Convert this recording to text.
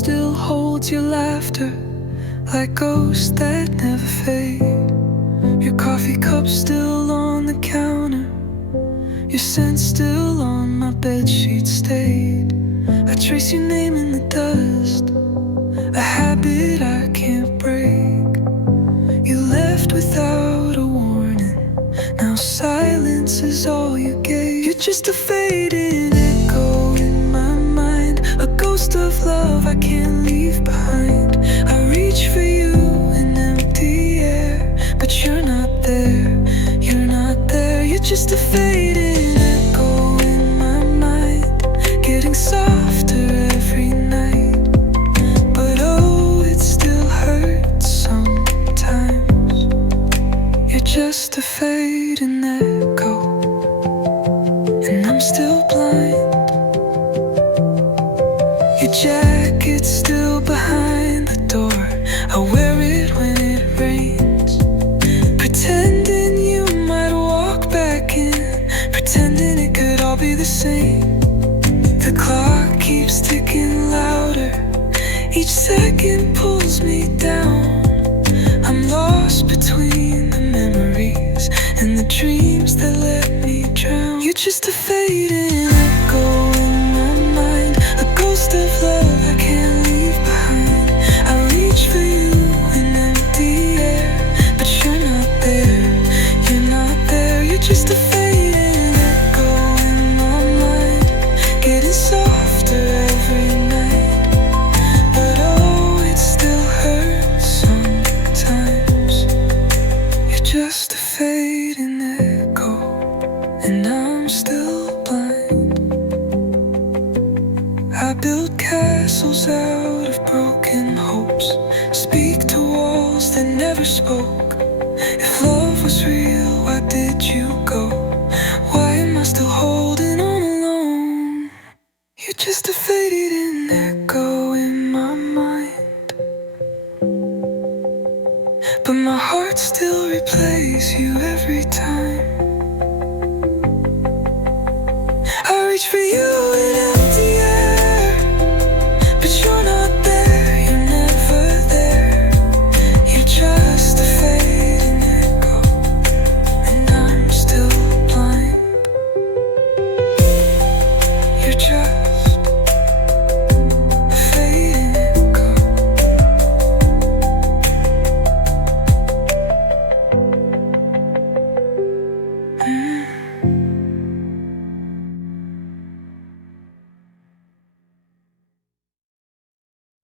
still holds your laughter like ghosts that never fade. Your coffee cup still on the counter, your scent still on my bedsheet stayed. I trace your name in the dust, a habit I can't break. You left without a warning, now silence is all you gave. You're just a faded echo in my mind, a ghost of love I can't leave behind. I reach for you in empty air, but you're not there, you're not there. You're just a faded echo in my mind, getting softer every night. But oh, it still hurts sometimes. You're just a fading echo, and I'm still blind. Your jacket's still behind the door, I wear it when it rains, pretending you might walk back in, pretending it could all be the same. The clock keeps ticking louder, each second pulls me down. I'm lost between the memories and the dreams that let me drown. You're just a fading echo in my mind, a ghost of love I can't leave behind. I reach for you in empty air, but you're not there, you're not there. You're just a fading echo in my mind, getting softer every night. But oh, it still hurts sometimes. You're just a fading echo, and I'm still blind. I built castles out of broken hopes, speak to walls that never spoke. If love was real, why did you go? Why am I still holding on alone? You're just a fading echo in my mind, but my heart still replays you every time.